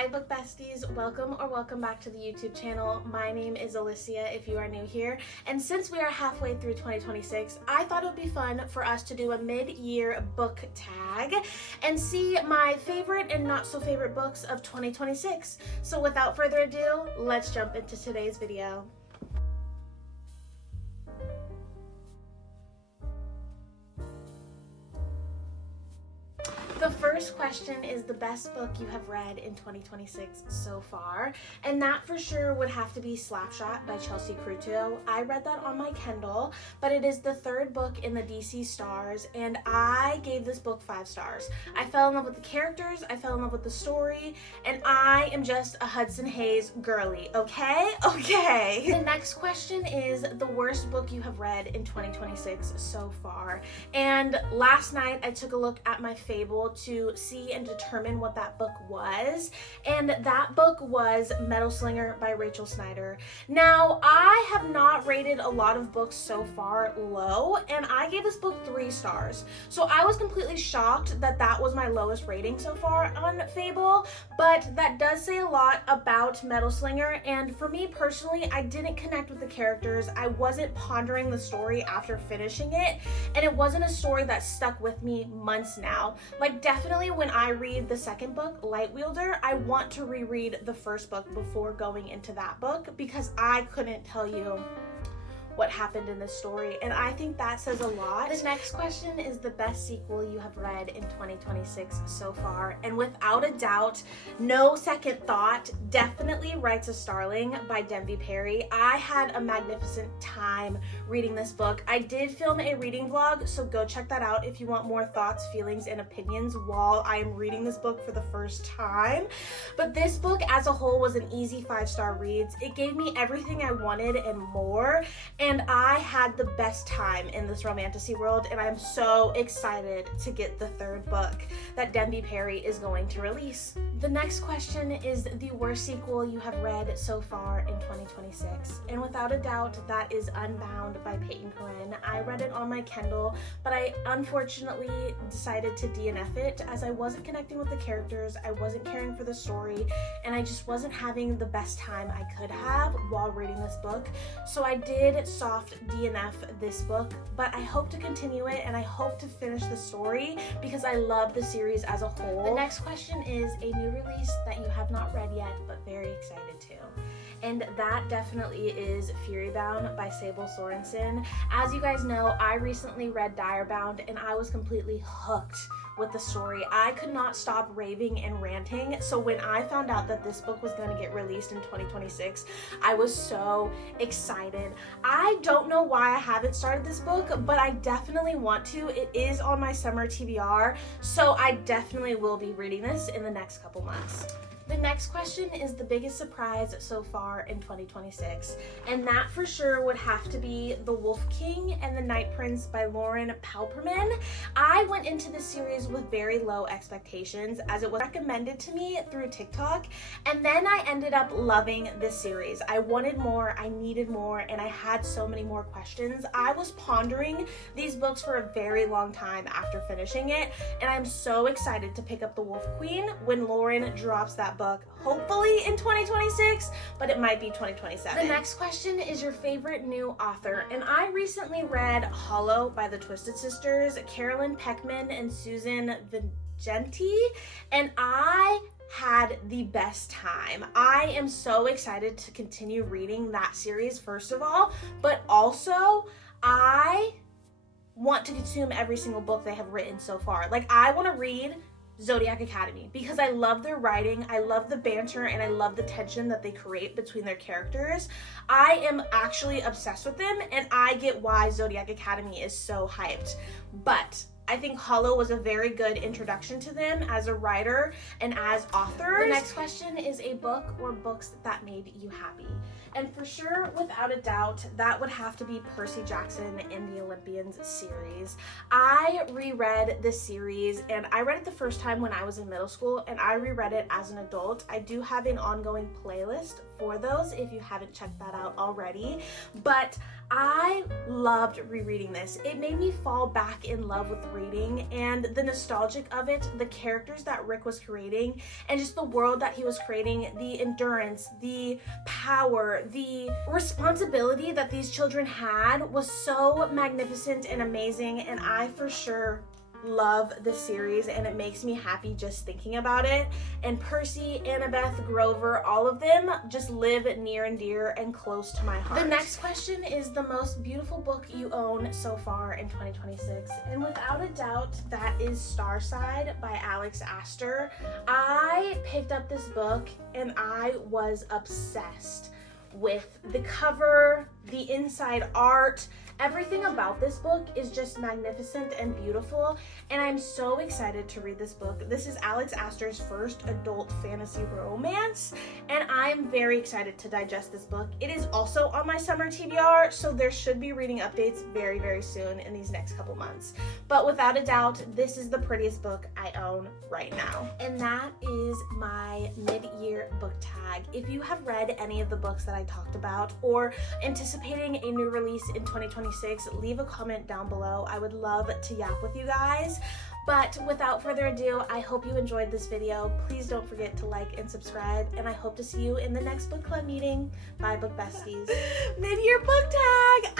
Hi book besties, welcome back to the YouTube channel. My name is Alicia if you are new here, and since we are halfway through 2026, I thought it would be fun for us to do a mid-year book tag and see my favorite and not so favorite books of 2026. So without further ado, let's jump into today's video. The first question is the best book you have read in 2026 so far, and that for sure would have to be Slapshot by Chelsea Curto. I read that on my Kindle, but it is the third book in the DC Stars, and I gave this book 5 stars. I fell in love with the characters, I fell in love with the story, and I am just a Hudson Hayes girly, okay? Okay. The next question is the worst book you have read in 2026 so far, and last night I took a look at my Fable to see and determine what that book was, and that book was Slinger by Schneider. Now, I have not rated a lot of books so far low, and I gave this book 3 stars. So I was completely shocked that that was my lowest rating so far on Fable, but that does say a lot about Slinger, and for me personally, I didn't connect with the characters. I wasn't pondering the story after finishing it, and it wasn't a story that stuck with me months now. Like, definitely when I read the second book, Lightwielder, I want to reread the first book before going into that book because I couldn't tell you what happened in this story, and I think that says a lot. The next question is the best sequel you have read in 2026 so far, and without a doubt, no second thought, definitely Rites of Starling by Devney. I had a magnificent time reading this book. I did film a reading vlog, so go check that out if you want more thoughts, feelings, and opinions while I am reading this book for the first time. But this book as a whole was an easy 5-star reads. It gave me everything I wanted and more, and I had the best time in this romantasy world, and I'm so excited to get the third book that Devney is going to release. The next question is the worst sequel you have read so far in 2026, and without a doubt, that is Unbound by Peyton, Corinne. I read it on my Kindle, but I unfortunately decided to DNF it as I wasn't connecting with the characters, I wasn't caring for the story, and I just wasn't having the best time I could have while reading this book. So I did soft DNF this book, but I hope to continue it and I hope to finish the story because I love the series as a whole. The next question is a new release that you have not read yet but very excited to. And that definitely is Furybound by Sable Sorensen. As you guys know, I recently read Direbound and I was completely hooked with the story. I could not stop raving and ranting. So when I found out that this book was going to get released in 2026, I was so excited. I don't know why I haven't started this book, but I definitely want to. It is on my summer TBR, so I definitely will be reading this in the next couple months. The next question is the biggest surprise so far in 2026, and that for sure would have to be The Wolf King and the Night Prince by Palphreyman. I went into this series with very low expectations as it was recommended to me through TikTok, and then I ended up loving this series. I wanted more, I needed more, and I had so many more questions. I was pondering these books for a very long time after finishing it, and I'm so excited to pick up The Wolf Queen when Lauren drops that book, hopefully in 2026, but it might be 2027. The next question is your favorite new author, and I recently read Hollow by the Twisted Sisters, Carolyn Peckham and Susanne Valenti, and I had the best time. I am so excited to continue reading that series, first of all, but also I want to consume every single book they have written so far. Like, I want to read Zodiac Academy because I love their writing, I love the banter, and I love the tension that they create between their characters. I am actually obsessed with them, and I get why Zodiac Academy is so hyped. But I think Hollow was a very good introduction to them as a writer and as authors. The next question is a book or books that made you happy. And for sure, without a doubt, that would have to be Percy Jackson in the Olympians series. I reread this series, and I read it the first time when I was in middle school, and I reread it as an adult. I do have an ongoing playlist for those if you haven't checked that out already, but I loved rereading this. It made me fall back in love with reading and the nostalgic of it, the characters that Rick was creating, and just the world that he was creating, the endurance, the power, the responsibility that these children had was so magnificent and amazing, and I for sure love the series, and it makes me happy just thinking about it. And Percy, Annabeth, Grover, all of them just live near and dear and close to my heart. The next question is the most beautiful book you own so far in 2026, and without a doubt that is Starside by Alex Aster. I picked up this book and I was obsessed with the cover, the inside art. Everything about this book is just magnificent and beautiful, and I'm so excited to read this book. This is Alex Aster's first adult fantasy romance, and I'm very excited to digest this book. It is also on my summer TBR, so there should be reading updates very, very soon in these next couple months. But without a doubt, this is the prettiest book I own right now. And that is my mid-year book tag. If you have read any of the books that I talked about or anticipating a new release in 2026, leave a comment down below. I would love to yap with you guys. But without further ado, I hope you enjoyed this video. Please don't forget to like and subscribe, and I hope to see you in the next book club meeting. Bye, book besties. Mid-year book tag!